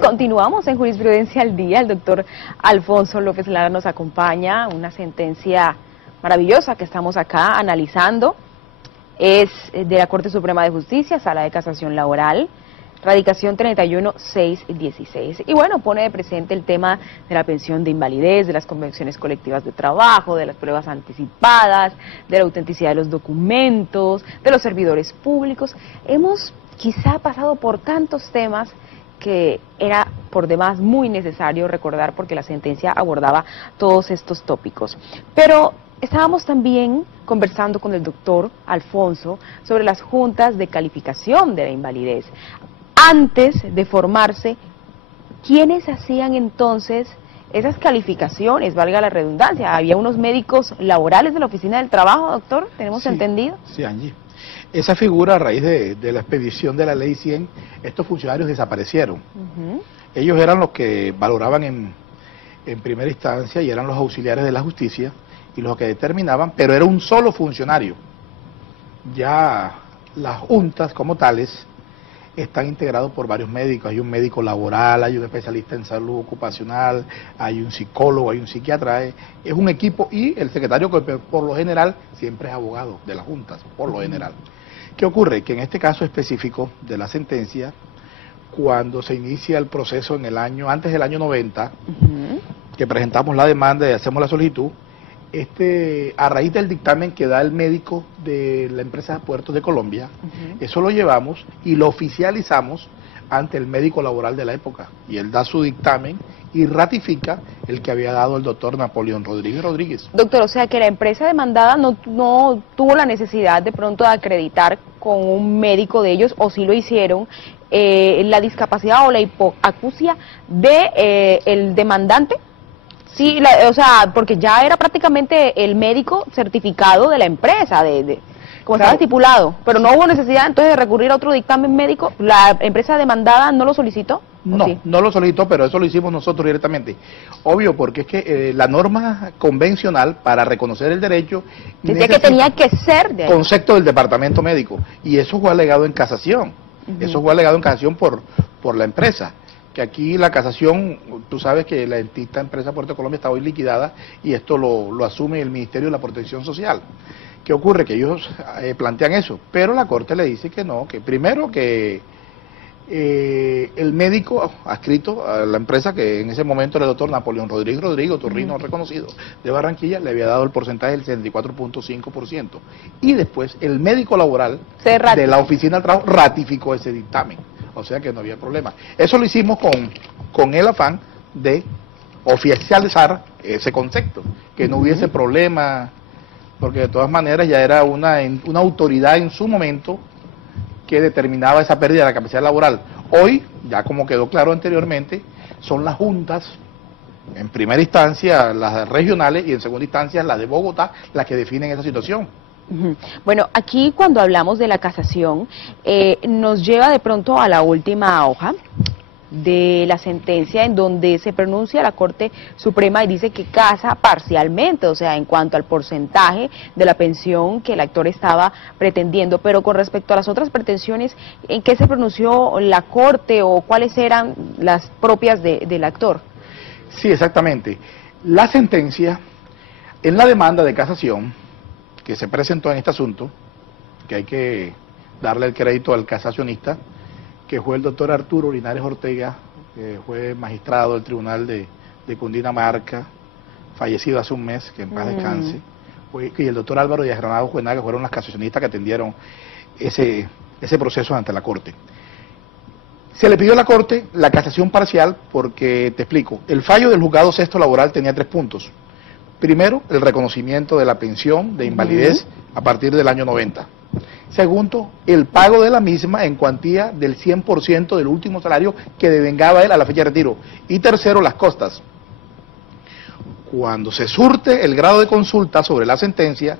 Continuamos en Jurisprudencia al Día. El doctor Alfonso López Lara nos acompaña. Una sentencia maravillosa que estamos acá analizando. Es de la Corte Suprema de Justicia, Sala de Casación Laboral, radicación 31616. Y bueno, pone de presente el tema de la pensión de invalidez, de las convenciones colectivas de trabajo, de las pruebas anticipadas, de la autenticidad de los documentos, de los servidores públicos. Hemos quizá pasado por tantos temas que era por demás muy necesario recordar porque la sentencia abordaba todos estos tópicos. Pero estábamos también conversando con el doctor Alfonso sobre las juntas de calificación de la invalidez. Antes de formarse, ¿quiénes hacían entonces esas calificaciones, valga la redundancia? ¿Había unos médicos laborales de la Oficina del Trabajo, doctor? ¿Tenemos entendido? Sí, Angie. Esa figura, a raíz de la expedición de la Ley 100, estos funcionarios desaparecieron. Ellos eran los que valoraban en primera instancia y eran los auxiliares de la justicia y los que determinaban, pero era un solo funcionario. Ya las juntas como tales están integrados por varios médicos. Hay un médico laboral, hay un especialista en salud ocupacional, hay un psicólogo, hay un psiquiatra. Es un equipo, y el secretario, que por lo general siempre es abogado de las juntas, por lo general. ¿Qué ocurre? Que en este caso específico de la sentencia, cuando se inicia el proceso en el año, antes del año 90, que presentamos la demanda y hacemos la solicitud, a raíz del dictamen que da el médico de la empresa Puertos de Colombia, eso lo llevamos y lo oficializamos ante el médico laboral de la época, y él da su dictamen y ratifica el que había dado el doctor Napoleón Rodríguez. Doctor, o sea que la empresa demandada no tuvo la necesidad de pronto de acreditar con un médico de ellos, o si lo hicieron, la discapacidad o la hipoacusia de el demandante. Sí, o sea, porque ya era prácticamente el médico certificado de la empresa, como estaba estipulado, pero no hubo necesidad entonces de recurrir a otro dictamen médico. ¿La empresa demandada no lo solicitó? No, sí, no lo solicitó, pero eso lo hicimos nosotros directamente. Obvio, porque es que la norma convencional para reconocer el derecho decía que tenía que ser de concepto del departamento médico, y eso fue alegado en casación. Eso fue alegado en casación por la empresa. Que aquí la casación, tú sabes que esta empresa Puerto de Colombia está hoy liquidada, y esto lo asume el Ministerio de la Protección Social. ¿Qué ocurre? Que ellos plantean eso, pero la Corte le dice que no, que primero que el médico adscrito a la empresa, que en ese momento era el doctor Napoleón Rodríguez, otorrino reconocido de Barranquilla, le había dado el porcentaje del 74.5%, y después el médico laboral de la Oficina del Trabajo ratificó ese dictamen. O sea que no había problema. Eso lo hicimos con el afán de oficializar ese concepto, que no hubiese problema, porque de todas maneras ya era una autoridad en su momento que determinaba esa pérdida de la capacidad laboral. Hoy, ya como quedó claro anteriormente, son las juntas, en primera instancia las regionales y en segunda instancia las de Bogotá, las que definen esa situación. Bueno, aquí cuando hablamos de la casación, nos lleva de pronto a la última hoja de la sentencia, en donde se pronuncia la Corte Suprema y dice que casa parcialmente, o sea, en cuanto al porcentaje de la pensión que el actor estaba pretendiendo. Pero con respecto a las otras pretensiones, ¿en qué se pronunció la Corte o cuáles eran las propias del actor? Sí, exactamente. La sentencia, en la demanda de casación que se presentó en este asunto, que hay que darle el crédito al casacionista, que fue el doctor Arturo Linares Ortega, que fue magistrado del Tribunal de Cundinamarca, fallecido hace un mes, que en paz descanse, y el doctor Álvaro Díaz Granado Juena, que fueron las casacionistas que atendieron ese proceso ante la Corte. Se le pidió a la Corte la casación parcial porque, te explico, el fallo del juzgado sexto laboral tenía 3 puntos. Primero, el reconocimiento de la pensión de invalidez a partir del año 90. Segundo, el pago de la misma en cuantía del 100% del último salario que devengaba él a la fecha de retiro. Y tercero, las costas. Cuando se surte el grado de consulta sobre la sentencia,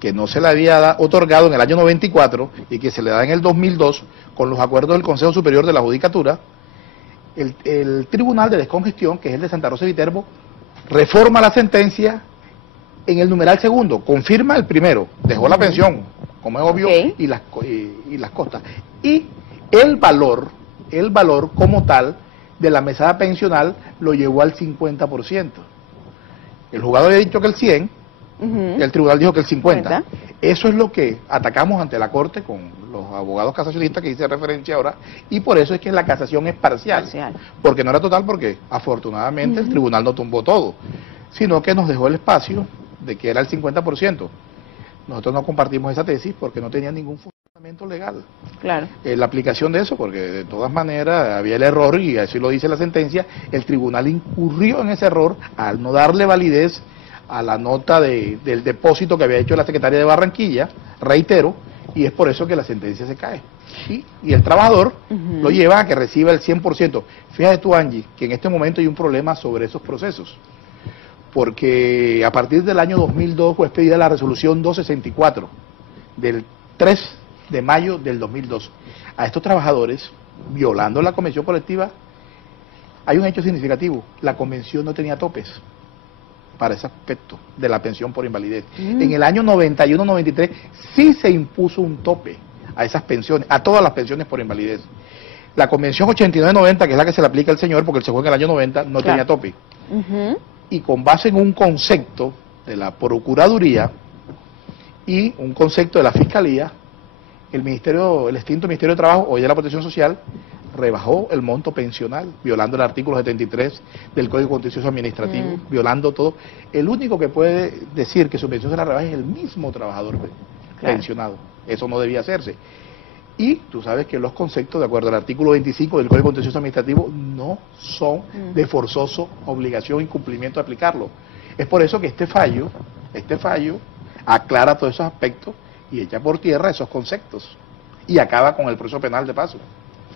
que no se le había otorgado en el año 94 y que se le da en el 2002 con los acuerdos del Consejo Superior de la Judicatura, el Tribunal de Descongestión, que es el de Santa Rosa de Viterbo, reforma la sentencia en el numeral segundo, confirma el primero, dejó la pensión, como es obvio, y las costas. Y el valor como tal de la mesada pensional lo llevó al 50%. El jugador había dicho que el 100%, y el tribunal dijo que el 50%. Eso es lo que atacamos ante la Corte con los abogados casacionistas que hice referencia ahora, y por eso es que la casación es parcial. Porque no era total, porque afortunadamente el tribunal no tumbó todo, sino que nos dejó el espacio de que era el 50%. Nosotros no compartimos esa tesis porque no tenía ningún fundamento legal. Claro. La aplicación de eso, porque de todas maneras había el error, y así lo dice la sentencia, el tribunal incurrió en ese error al no darle validez a la nota del depósito que había hecho la secretaria de Barranquilla, reitero, y es por eso que la sentencia se cae. Y el trabajador lo lleva a que reciba el 100%. Fíjate tú, Angie, que en este momento hay un problema sobre esos procesos, porque a partir del año 2002 fue expedida la resolución 264 del 3 de mayo del 2002. A estos trabajadores, violando la convención colectiva, hay un hecho significativo: la convención no tenía topes para ese aspecto de la pensión por invalidez. En el año 91-93 sí se impuso un tope a esas pensiones, a todas las pensiones por invalidez. La convención 89-90, que es la que se le aplica al señor, porque él se fue en el año 90, no tenía tope. Y con base en un concepto de la Procuraduría y un concepto de la Fiscalía, el extinto Ministerio de Trabajo, hoy de la Protección Social, rebajó el monto pensional, violando el artículo 73 del Código Contencioso Administrativo, violando todo. El único que puede decir que su pensión se la rebaja es el mismo trabajador pensionado. Eso no debía hacerse. Y tú sabes que los conceptos, de acuerdo al artículo 25 del Código Contencioso Administrativo, no son de forzoso obligación y cumplimiento de aplicarlo. Es por eso que este fallo aclara todos esos aspectos y echa por tierra esos conceptos y acaba con el proceso penal de paso.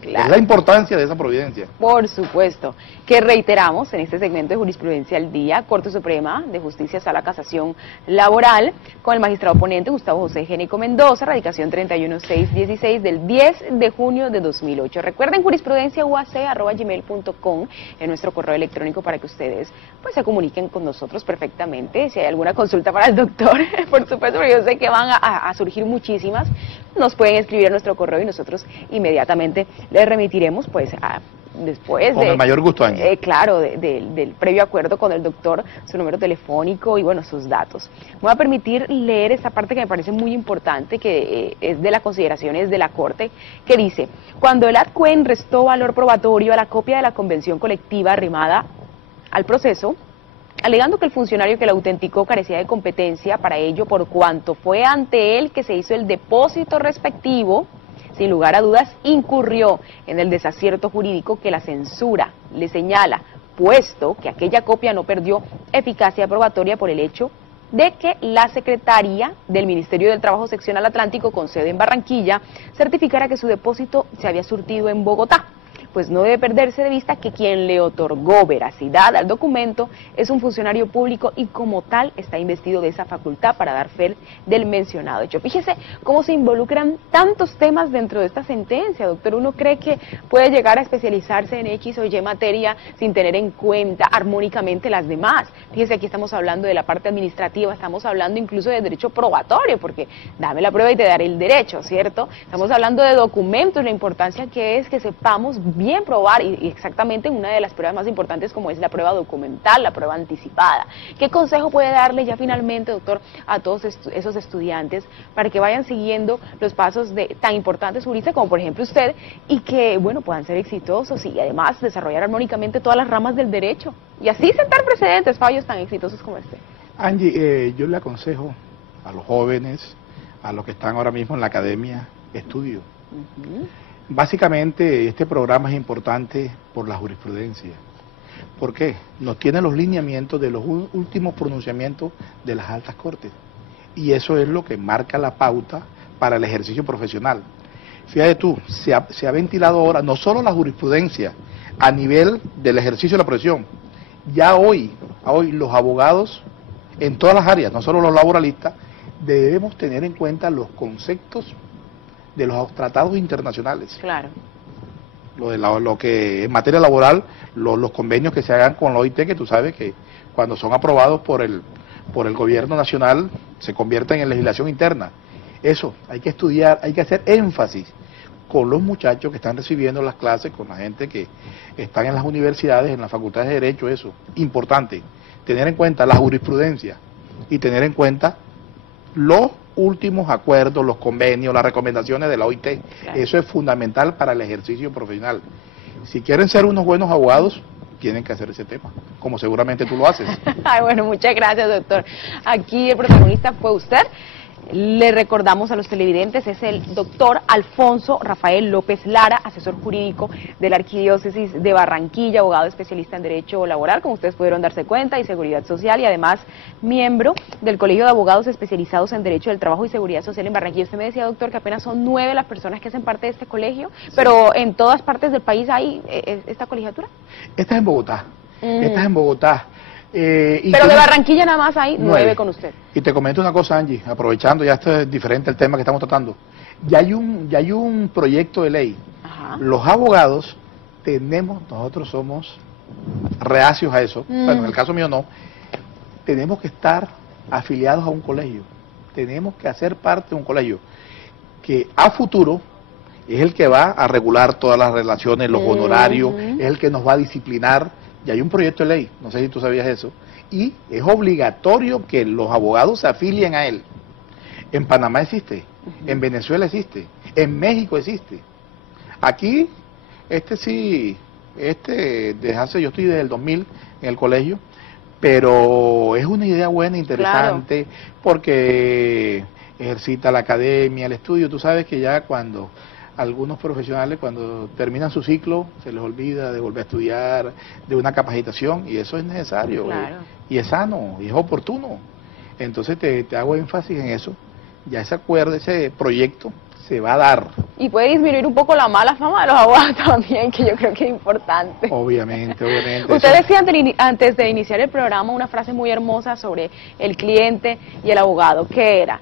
Es la importancia de esa providencia. Por supuesto, que reiteramos en este segmento de Jurisprudencia al Día, Corte Suprema de Justicia Sala Casación Laboral, con el magistrado ponente Gustavo José Génico Mendoza, radicación 31616 del 10 de junio de 2008. Recuerden jurisprudenciauac@gmail.com en nuestro correo electrónico para que ustedes pues se comuniquen con nosotros perfectamente. Si hay alguna consulta para el doctor, por supuesto, porque yo sé que van a surgir muchísimas, nos pueden escribir a nuestro correo y nosotros inmediatamente les remitiremos pues después con el mayor gusto, Ángel. Claro, del previo acuerdo con el doctor, su número telefónico y bueno, sus datos. Me voy a permitir leer esta parte que me parece muy importante, que es de las consideraciones de la Corte, que dice: cuando el ADCUEN restó valor probatorio a la copia de la convención colectiva arrimada al proceso, alegando que el funcionario que la autenticó carecía de competencia para ello por cuanto fue ante él que se hizo el depósito respectivo, sin lugar a dudas incurrió en el desacierto jurídico que la censura le señala, puesto que aquella copia no perdió eficacia probatoria por el hecho de que la Secretaría del Ministerio del Trabajo Seccional Atlántico, con sede en Barranquilla, certificara que su depósito se había surtido en Bogotá. Pues no debe perderse de vista que quien le otorgó veracidad al documento es un funcionario público y como tal está investido de esa facultad para dar fe del mencionado hecho. Fíjese cómo se involucran tantos temas dentro de esta sentencia, doctor. Uno cree que puede llegar a especializarse en X o Y materia sin tener en cuenta armónicamente las demás. Fíjese, aquí estamos hablando de la parte administrativa, estamos hablando incluso de derecho probatorio, porque dame la prueba y te daré el derecho, ¿cierto? Estamos hablando de documentos, la importancia que es que sepamos bien probar, y exactamente una de las pruebas más importantes como es la prueba documental, la prueba anticipada. ¿Qué consejo puede darle ya finalmente, doctor, a todos esos estudiantes para que vayan siguiendo los pasos de tan importantes juristas como por ejemplo usted, y que, bueno, puedan ser exitosos y además desarrollar armónicamente todas las ramas del derecho y así sentar precedentes, fallos tan exitosos como este? Angie, yo le aconsejo a los jóvenes, a los que están ahora mismo en la academia, estudio. Básicamente este programa es importante por la jurisprudencia. ¿Por qué? Nos tiene los lineamientos de los últimos pronunciamientos de las altas cortes. Y eso es lo que marca la pauta para el ejercicio profesional. Fíjate tú, se ha ventilado ahora no solo la jurisprudencia a nivel del ejercicio de la profesión. Ya hoy los abogados en todas las áreas, no solo los laboralistas, debemos tener en cuenta los conceptos de los tratados internacionales. Claro. Lo que en materia laboral, los convenios que se hagan con la OIT, que tú sabes que cuando son aprobados por el gobierno nacional se convierten en legislación interna. Eso, hay que estudiar, hay que hacer énfasis. con los muchachos que están recibiendo las clases, con la gente que están en las universidades, en las facultades de Derecho, eso. Importante, tener en cuenta la jurisprudencia y tener en cuenta los últimos acuerdos, los convenios, las recomendaciones de la OIT. Claro. Eso es fundamental para el ejercicio profesional. Si quieren ser unos buenos abogados, tienen que hacer ese tema, como seguramente tú lo haces. Ay, bueno, muchas gracias, doctor. Aquí el protagonista fue usted. Le recordamos a los televidentes, es el doctor Alfonso Rafael López Lara, asesor jurídico de la Arquidiócesis de Barranquilla, abogado especialista en Derecho Laboral, como ustedes pudieron darse cuenta, y Seguridad Social, y además miembro del Colegio de Abogados Especializados en Derecho del Trabajo y Seguridad Social en Barranquilla. Usted me decía, doctor, que apenas son 9 las personas que hacen parte de este colegio, sí. Pero en todas partes del país hay esta colegiatura. Esta es en Bogotá, esta es en Bogotá. Pero de Barranquilla nada más hay 9 con usted. Y te comento una cosa, Angie, aprovechando, ya esto es diferente el tema que estamos tratando. Ya hay un proyecto de ley. Ajá. Los abogados nosotros somos reacios a eso, bueno, en el caso mío no, tenemos que estar afiliados a un colegio, tenemos que hacer parte de un colegio que a futuro es el que va a regular todas las relaciones, los honorarios, es el que nos va a disciplinar. Y hay un proyecto de ley, no sé si tú sabías eso, y es obligatorio que los abogados se afilien a él. En Panamá existe, en Venezuela existe, en México existe. Aquí, yo estoy desde el 2000 en el colegio, pero es una idea buena, interesante, claro. Porque ejercita la academia, el estudio. Tú sabes que ya cuando algunos profesionales, cuando terminan su ciclo, se les olvida de volver a estudiar, de una capacitación, y eso es necesario, claro. Y es sano, y es oportuno. Entonces te hago énfasis en eso. Ya ese acuerdo, ese proyecto se va a dar. Y puede disminuir un poco la mala fama de los abogados también, que yo creo que es importante. Obviamente. Usted decía antes de iniciar el programa una frase muy hermosa sobre el cliente y el abogado. ¿Qué era?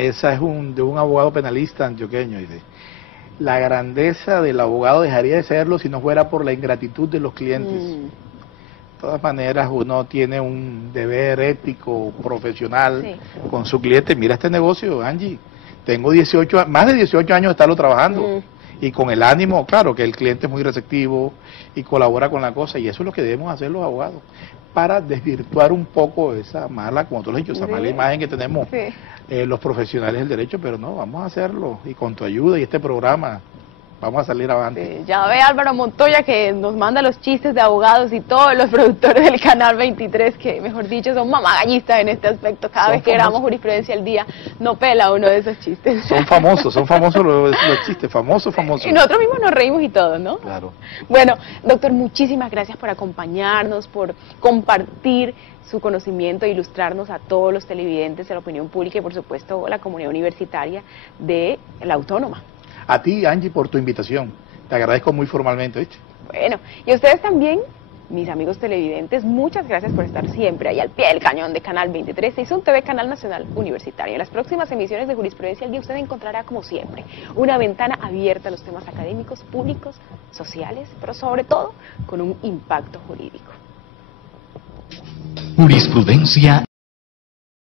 Esa es de un abogado penalista antioqueño, dice. La grandeza del abogado dejaría de serlo si no fuera por la ingratitud de los clientes. De todas maneras, uno tiene un deber ético, profesional, con su cliente. Mira este negocio, Angie, tengo más de 18 años de estarlo trabajando, y con el ánimo, claro, que el cliente es muy receptivo y colabora con la cosa, y eso es lo que debemos hacer los abogados, para desvirtuar un poco esa mala, como tú lo has dicho, esa mala imagen que tenemos los profesionales del derecho, pero no, vamos a hacerlo, y con tu ayuda y este programa vamos a salir adelante. Ya ve Álvaro Montoya que nos manda los chistes de abogados, y todos los productores del Canal 23, que mejor dicho son mamagallistas en este aspecto. Cada vez que grabamos Jurisprudencia al Día, no pela uno de esos chistes. Son famosos los chistes, famosos. Y nosotros mismos nos reímos y todo, ¿no? Claro. Bueno, doctor, muchísimas gracias por acompañarnos, por compartir su conocimiento e ilustrarnos a todos los televidentes de la opinión pública y, por supuesto, la comunidad universitaria de la Autónoma. A ti, Angie, por tu invitación. Te agradezco muy formalmente, ¿viste? Bueno, y a ustedes también, mis amigos televidentes, muchas gracias por estar siempre ahí al pie del cañón de Canal 23, un TV Canal Nacional Universitario. En las próximas emisiones de Jurisprudencia al Día usted encontrará, como siempre, una ventana abierta a los temas académicos, públicos, sociales, pero sobre todo con un impacto jurídico. Jurisprudencia